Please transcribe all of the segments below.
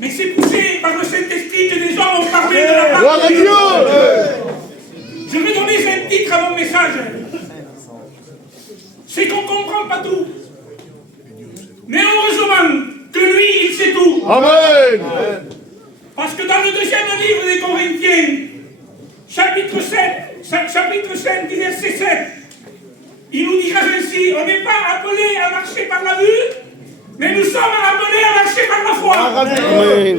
Mais c'est poussé par le Saint-Esprit que des hommes ont parlé de la part de Dieu. Je vais donner un titre à mon message. C'est qu'on ne comprend pas tout. Mais heureusement que lui, il sait tout. Amen. Parce que dans le deuxième livre des Corinthiens, chapitre 5, verset 7, il nous dira ainsi, on n'est pas appelé à marcher par la vue, mais nous sommes appelés à marcher par la foi. Amen.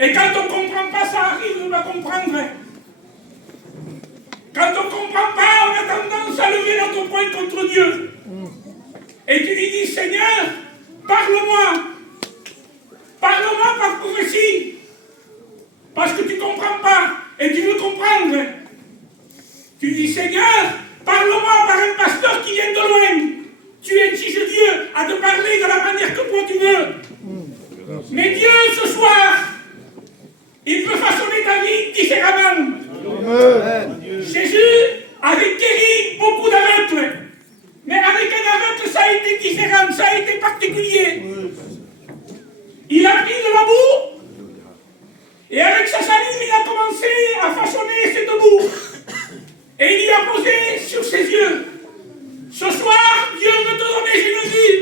Et quand on ne comprend pas, ça arrive de pas comprendre. Quand on ne comprend pas, on a tendance à lever notre poing contre Dieu. Et tu lui dis, Seigneur, parle-moi. Parle-moi par prophétie. Parce que tu ne comprends pas et tu veux comprendre. Tu dis, Seigneur, parle-moi par un pasteur qui vient de loin. Tu exiges Dieu à te parler de la manière que toi tu veux. Mais Dieu, ce soir, il peut façonner ta vie différemment. Jésus avait guéri beaucoup d'aveugles. Mais avec un aveugle, ça a été différent, ça a été particulier. Il a pris de la boue, et avec sa salive, il a commencé à façonner cette boue. Et il y a posé sur ses yeux. Ce soir, Dieu veut te donner une vue.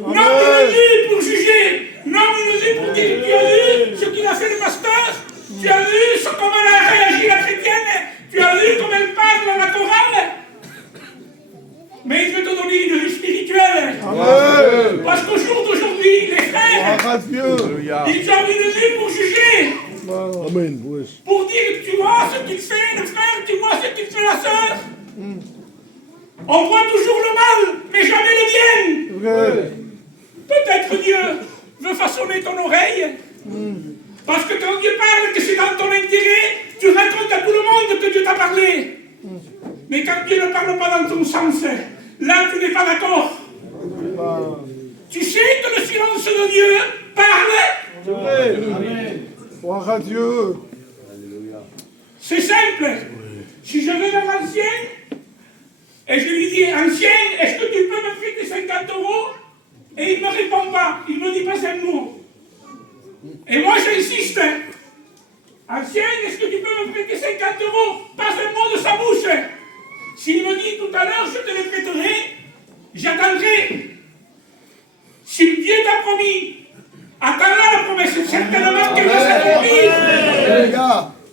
Non une vue pour juger, non une vue pour dire, tu as vu ce qu'il a fait le pasteur, tu as vu comment elle a réagi la chrétienne, tu as vu comment elle parle à la chorale. Mais il veut te donner une vie spirituelle. Amen. Parce qu'au jour d'aujourd'hui, les frères, ils ont une vue pour juger. Amen. Pour dire, tu vois ce qu'il fait le frère, tu vois ce qu'il fait la sœur. On voit toujours le mal, mais jamais le bien. Peut-être Dieu veut façonner ton oreille. Parce que quand Dieu parle, que c'est dans ton intérêt, tu racontes à tout le monde que Dieu t'a parlé. Mais quand Dieu ne parle pas dans ton sens, là tu n'es pas d'accord. Tu sais que le silence de Dieu parle. Amen. Gloire à Dieu. C'est simple. Si je vais vers l'ancien, et je lui dis, ancien, est-ce que tu peux me prêter 50 €? Et il ne me répond pas, il ne me dit pas un mot. Et moi j'insiste. Ancien, est-ce que tu peux me prêter 50 €? Pas un mot de sa bouche. S'il me dit tout à l'heure, je te les prêterai, j'attendrai. Si Dieu t'a promis, attends-la la promesse, certainement qu'elle va s'accomplir.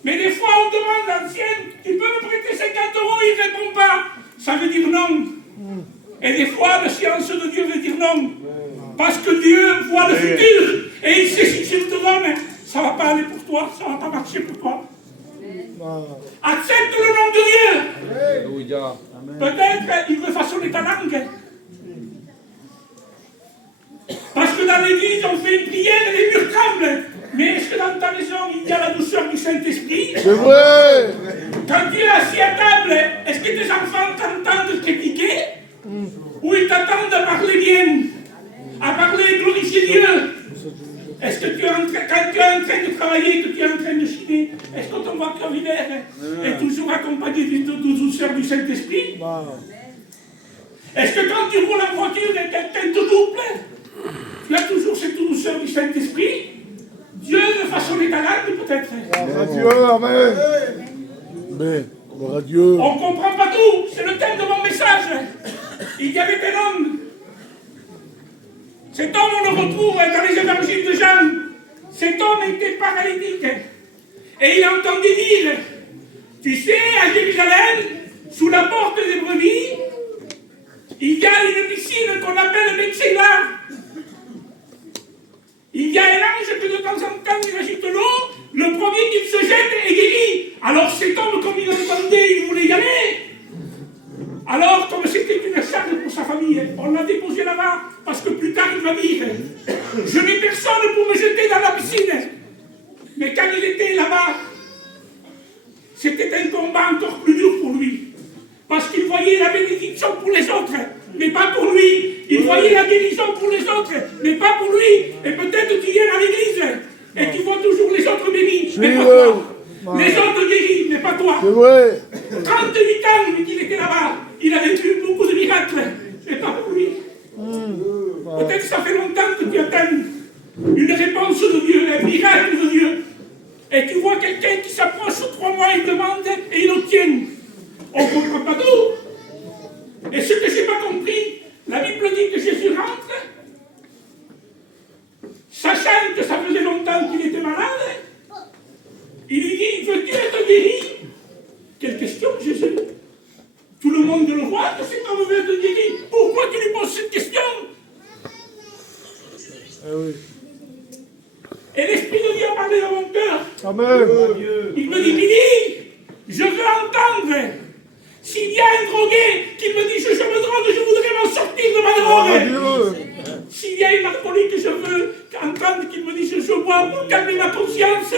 Mais des fois on demande, ancien, tu peux me prêter 50 €, il ne répond pas. Ça veut dire non. Et des fois, le silence de Dieu veut dire non. Parce que Dieu voit le futur. Et il sait si je te donne, ça ne va pas aller pour toi, ça ne va pas marcher pour toi. Accepte le nom de Dieu. Peut-être il veut façonner ta langue. Parce que dans l'église, on fait une prière et les murs tremblent. Mais est-ce que dans ta maison, il y a la douceur du Saint-Esprit? C'est vrai. Quand tu es assis à table, est-ce que tes enfants t'entendent critiquer? Ou ils t'attendent à parler bien? À parler, glorifier Dieu? Est-ce que quand tu es en train de travailler, que tu es en train de chiner, est-ce que ton vocabulaire est toujours accompagné de douceur du Saint-Esprit? Est-ce que quand tu roules en voiture et quelqu'un te double, tu as toujours cette douceur du Saint-Esprit? Dieu veut façonner ta langue peut-être. Gloire à Dieu, amen. Amen. Gloire à Dieu. On ne comprend pas tout, c'est le thème de mon message. Il y avait un homme. Cet homme, on le retrouve dans les évangiles de Jean. Cet homme était paralytique. Et il entendait dire, tu sais, à Jérusalem, sous la porte des brebis, il y a une piscine qu'on appelle Bethséda. Il y a un ange que de temps en temps il agite l'eau, le premier qui se jette est guéri. Alors cet homme, comme il entendait, il voulait y aller. Alors, comme c'était une charge pour sa famille, on l'a déposé là-bas, parce que plus tard il va dire, je n'ai personne pour me jeter dans la piscine. Mais quand il était là-bas, c'était un combat encore plus dur pour lui. Parce qu'il voyait la bénédiction pour les autres, mais pas pour lui. Il voyait la guérison pour les autres, mais pas pour lui. Et peut-être tu viens à l'église, et tu vois toujours les autres bénis, mais pas toi. Les autres guéris, mais pas toi. C'est vrai. 38 ans qu'il était là-bas, il a vécu beaucoup de miracles, mais pas pour lui. Peut-être que ça fait longtemps que tu attends une réponse de Dieu, Et tu vois quelqu'un qui s'approche sur 3 mois, il demande et il obtient. On ne comprend pas tout. Et ce que je n'ai pas compris, la Bible dit que Jésus rentre, sachant que ça faisait longtemps qu'il était malade, il lui dit, veux-tu être guéri? Quelle question, Jésus? Tout le monde le voit que cet homme veut être guéri. Pourquoi tu lui poses cette question? Et l'Esprit de Dieu a parlé dans mon cœur. Amen. Il me dit, Billy, je veux entendre. S'il y a un drogué qui me dit, je me drogue, je voudrais m'en sortir de ma drogue. S'il y a une alcoolique, je veux entendre qu'il me dit, je bois pour calmer ma conscience.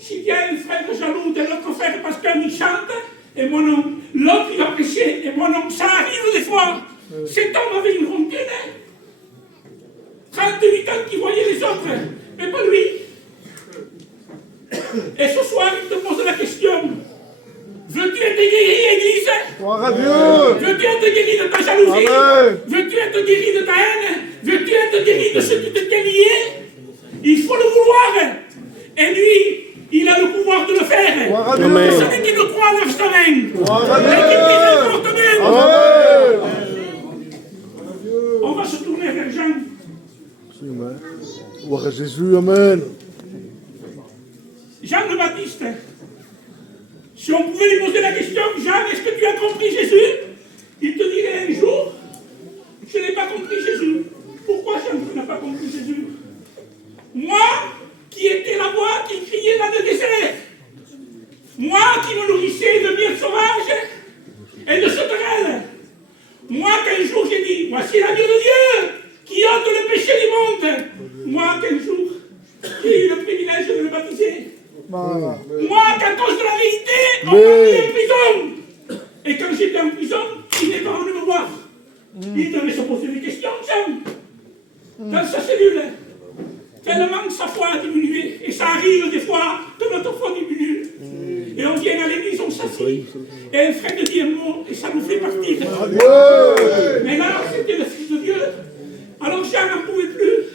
S'il y a un frère jaloux de l'autre frère parce qu'il chante, et mon homme, l'autre il va prêcher, et mon homme, ça arrive des fois. Cet homme avait une rancune. 38 ans qu'il voyait les autres, mais pas lui. Et ce soir, il te pose la question. Veux-tu être guéri, Église? Gloire à Dieu. Veux-tu être guéri de ta jalousie? Amen. Veux-tu être guéri de ta haine? Veux-tu être guéri de ce qui te tient lié? Il faut le vouloir. Et lui, il a le pouvoir de le faire. Gloire à Dieu. Que celui qui le croit lève sa main. Gloire à Et qui Dieu. dit fortement. Amen. On va se tourner vers Jean. Amen. Gloire à Jésus. Amen. Jean le Baptiste. Si on pouvait lui poser la question, Jean, est-ce que tu as compris Jésus? Il te dirait un jour, je n'ai pas compris Jésus. Pourquoi Jean, tu n'as pas compris Jésus? Moi, qui étais la voix qui criait dans le désert, moi qui me nourrissais de miel sauvage et de sauterelles, moi qu'un jour j'ai dit, voici l'agneau de Dieu qui ôte le péché du monde, moi qu'un jour j'ai eu le privilège de le baptiser. Moi, qu'à cause de la vérité, on m'a mis en prison. Et quand j'étais en prison, il n'est pas venu me voir. Il devait se poser des questions, Jean. Dans sa cellule. Tellement que sa foi a diminué. Et ça arrive des fois que notre foi diminue. Et on vient à l'église, on s'assied. Et un frère te dit un mot, et ça nous fait partir. Mais là, c'était le Fils de Dieu. Alors Jean n'en pouvait plus.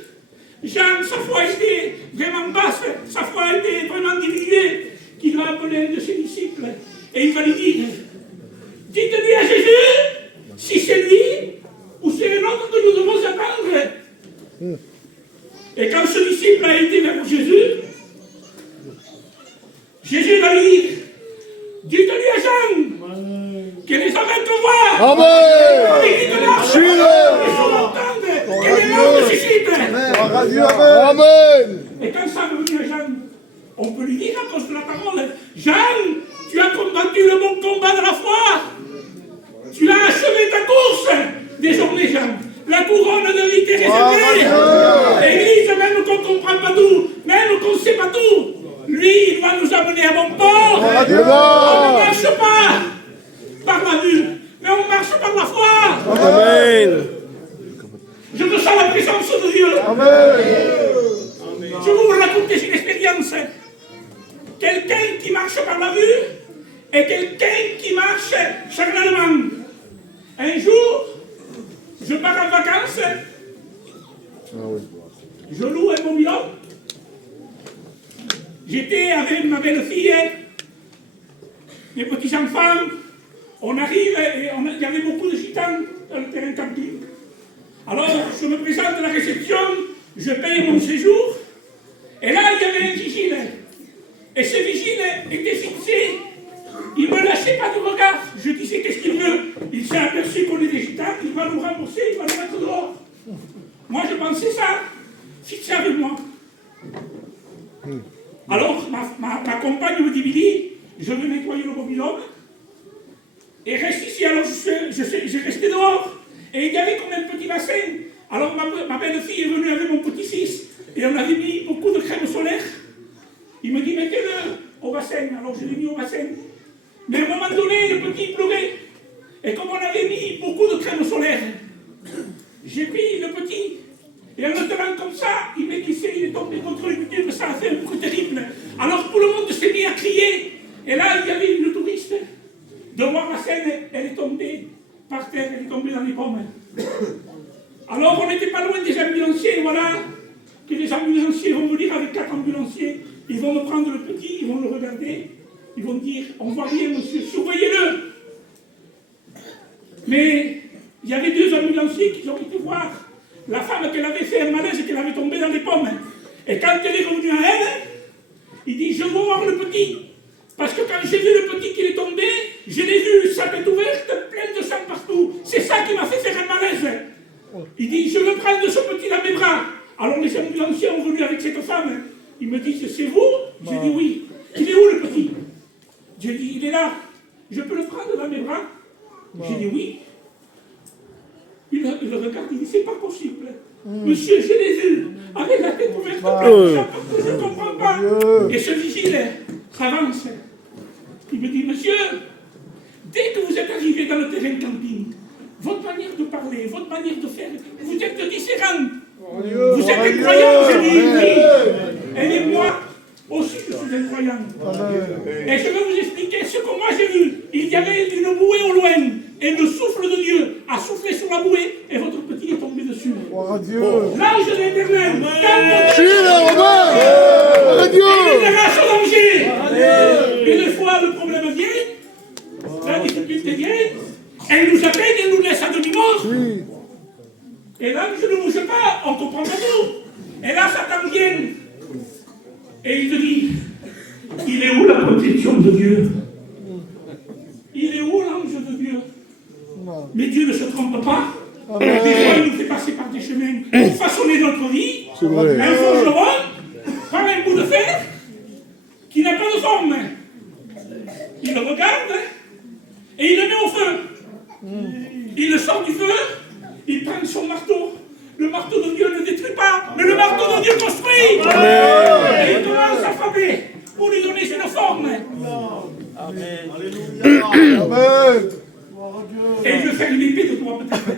Jean, sa foi était vraiment basse, sa foi était vraiment diminuée, qu'il va appeler un de ses disciples. Et il va lui dire, dites-lui à Jésus, si c'est lui, ou c'est un autre que nous devons attendre. Et quand ce disciple a été vers Jésus, Jésus va lui dire, dites-lui à Jean, que les oreilles te voient, Amen. et qu'il te marche, et qu'on entende, que les mains te suscitent. Gloire à Dieu. Amen. Et quand ça veut venir à Jean, on peut lui dire à cause de la parole, Jean, tu as combattu le bon combat de la foi. Tu as achevé ta course. Désormais, Jean, la couronne de vie t'est réservée. Église, même qu'on ne comprend pas tout, même qu'on ne sait pas tout, lui, il va nous amener à bon port. On ne marche pas par la vue, mais on marche par la foi. Amen. Je me sens la présence de Dieu. Amen. Je vous raconte une expérience. Quelqu'un qui marche par la vue et quelqu'un qui marche charnellement. Un jour, je pars en vacances, je loue un mobil-home. J'étais avec ma belle-fille, mes petits-enfants. On arrive et il y avait beaucoup de gitans dans le terrain camping. Alors, je me présente à la réception, je paye mon séjour, et là, il y avait un vigile. Et ce vigile était fixé, il ne me lâchait pas du regard. Je disais, qu'est-ce qu'il veut? Il s'est aperçu qu'on est des gitans, il va nous rembourser, il va nous mettre dehors. Moi, je pensais ça, fixé avec moi. Alors, ma compagne me dit, Billy, je veux nettoyer le mobil-home, et reste ici. Alors, je restais dehors. Et il y avait comme un petit bassin. Alors ma belle-fille est venue avec mon petit-fils et on avait mis beaucoup de crème solaire. Il me dit, mettez-le au bassin. Alors je l'ai mis au bassin. Mais à un moment donné, le petit pleurait. Et comme on avait mis beaucoup de crème solaire, j'ai pris le petit et en le tenant comme ça, il m'est glissé, il est tombé contre le bitume, ça a fait un bruit terrible. Alors tout le monde s'est mis à crier. Et là, il y avait une touriste. De voir la scène, elle est tombée par terre, elle est tombée dans les pommes. Alors on n'était pas loin des ambulanciers, voilà, que les ambulanciers vont venir avec 4 ambulanciers, ils Ils vont me prendre le petit, ils vont le regarder, ils vont dire, on voit rien monsieur, surveillez-le. Mais il y avait 2 ambulanciers qui ont été voir la femme qu'elle avait fait un malaise et qu'elle avait tombé dans les pommes. Et quand elle est revenue à elle, il dit, je veux voir le petit. Parce que quand j'ai vu le petit qui est tombé, je l'ai vu, sa tête ouverte, pleine de sang partout. C'est ça qui m'a fait faire un malaise. Il dit, je veux prendre ce petit dans mes bras. Alors les ambulanciers ont venu avec cette femme. Ils me disent, c'est vous? J'ai dit oui. Il est où le petit? J'ai dit, il est là. Je peux le prendre dans mes bras? J'ai dit oui. Il le regarde, il dit, c'est pas possible. Monsieur, je l'ai vu, avec la tête ouverte, je ne comprends pas. Et ce vigile s'avance. Il me dit, monsieur, dès que vous êtes arrivé dans le terrain de camping, votre manière de parler, votre manière de faire, vous êtes différent. Vous êtes croyant, je dis oui. Et moi aussi, je suis un croyant. Et je vais vous expliquer ce que moi j'ai vu. Il y avait une bouée au loin, et le souffle de Dieu a soufflé sur la bouée, et votre petit est tombé dessus. L'ange de l'Éternel, il arrache au danger. Et des fois, le problème vient, la difficulté vient, elle nous appelle, elle nous laisse à demi-mort. Et l'ange ne bouge pas, on comprend pas tout. Et là, Satan vient. Et il te dit, il est où la protection de Dieu? Il est où l'ange de Dieu? Mais Dieu ne se trompe pas. Des fois, il nous fait passer par des chemins pour façonner notre vie. Un forgeron, par un bout de fer, qui n'a pas de forme. Il le regarde et il le met au feu. Il le sort du feu, il prend son marteau. Le marteau de Dieu ne détruit pas, mais le marteau de Dieu construit. Et il commence à frapper pour lui donner une forme. Amen. Et il veut faire une épée de toi peut-être.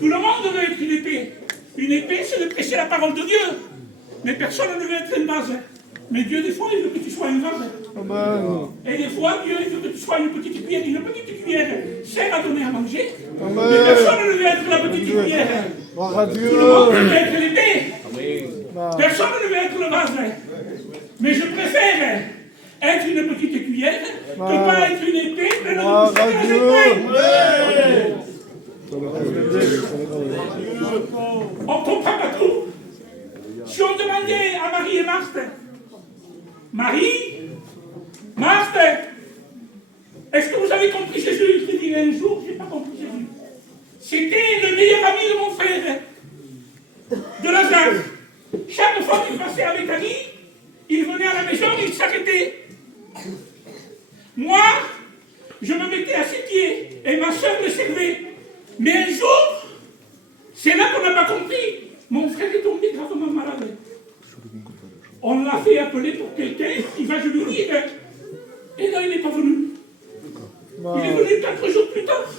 Tout le monde veut être une épée. Une épée, c'est de prêcher la parole de Dieu. Mais personne ne veut être une vase. Mais Dieu, des fois, il veut que tu sois une vase. Et des fois, Dieu, il veut que tu sois une petite cuillère. Une petite cuillère sert à donner à manger. Mais personne ne veut être la petite cuillère. Tout le monde veut être l'épée. Personne ne veut être le vase. Mais je préfère être une petite cuillère que pas être une épée, mais le on ne comprend pas tout. Si on demandait à Marie et Marthe, Marie, Marthe, est-ce que vous avez compris Jésus? Il dit un jour, je n'ai pas compris Jésus. C'était le meilleur ami de mon frère, de Lazare. Chaque fois qu'il passait avec Annie, il venait à la maison, il s'arrêtait. Moi, je me mettais à ses pieds et ma soeur le servait. Mais un jour, c'est là qu'on n'a pas compris. Mon frère est tombé gravement malade. On l'a fait appeler pour quelqu'un qui va, je lui dire. Et là, il n'est pas venu. Il est venu 4 jours plus tard.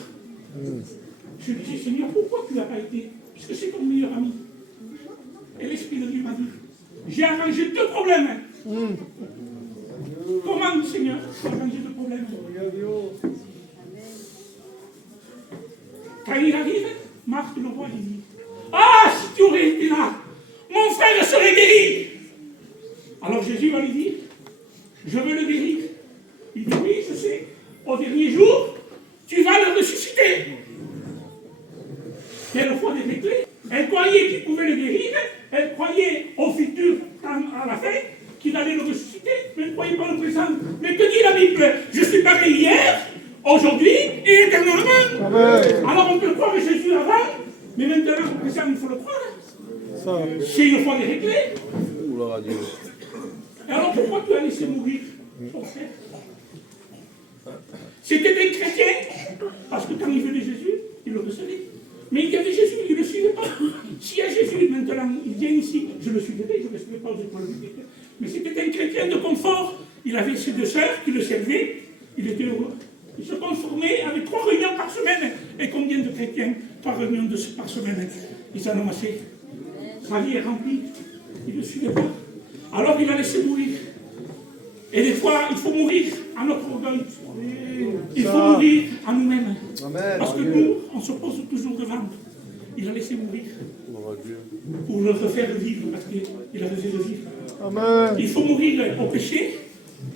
Je lui dis, Seigneur, pourquoi tu n'as pas été? Puisque c'est ton meilleur ami. Et l'Esprit de Dieu m'a dit, j'ai arrangé 2 problèmes. Comment, Seigneur, j'ai arrangé 2 problèmes? Quand il arrive, Marthe le voit, il dit, ah, si tu aurais été là, mon frère serait guéri. Alors Jésus va lui dire, je veux le guérir. Il dit, oui, je sais, au dernier jour, tu vas le ressusciter. Et le foi des clés, elle croyait qu'il pouvait le guérir, elle croyait au futur, à la fin, qu'il allait le ressusciter, mais elle ne croyait pas au présent. Mais que dit la Bible? Je suis pareil hier, aujourd'hui et éternellement. Amen. Alors on peut croire Jésus avant, mais maintenant au présent il faut le croire. C'est une foi déréglée. Et alors pourquoi tu as laissé mourir ton frère? C'était un chrétien, parce que quand il venait Jésus, il le recevait. Mais il y avait Jésus, il ne le suivait pas. S'il y a Jésus maintenant, il vient ici, je le suivrai, je ne le suivrai pas aux écoles bibliques. Mais c'était un chrétien de confort. Il avait ses 2 sœurs qui le servaient, il était heureux. Il se conformait avec 3 réunions par semaine. Et combien de chrétiens, 3 réunions par semaine, ils en ont assez. Sa vie est remplie, il ne le suivait pas. Alors il a laissé mourir. Et des fois, il faut mourir à notre orgueil. Il faut mourir à nous-mêmes. Parce que nous, on se pose toujours devant. Il a laissé mourir pour le refaire vivre, parce qu'il a refait le vivre. Amen. Il faut mourir au péché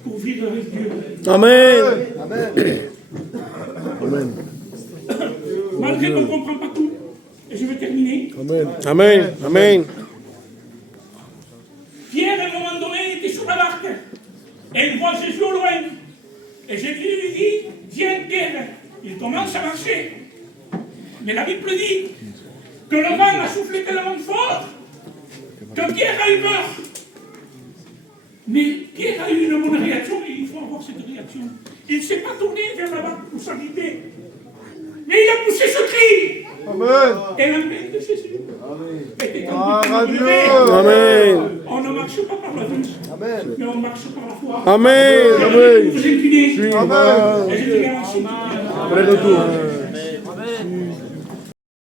pour vivre avec Dieu. Amen. Amen. Malgré qu'on ne comprend pas tout. Et je vais terminer. Amen. Amen. Amen. Pierre, à un moment donné, était sur la barque. Et il voit Jésus au loin. Et Jésus lui dit, viens, Pierre. Il commence à marcher. Mais la Bible dit que le vent a soufflé tellement fort que Pierre a eu peur. Mais Pierre a eu une bonne réaction et il faut avoir cette réaction. Il ne s'est pas tourné vers la barque pour s'agiter. Mais il a poussé ce cri. Amen. Et la main de Jésus était Ah, en Dieu. Amen. On ne marche pas par la vue, mais on marche par la foi. Amen. Vous inclinez. Amen. Et je te garantis. Après le tour.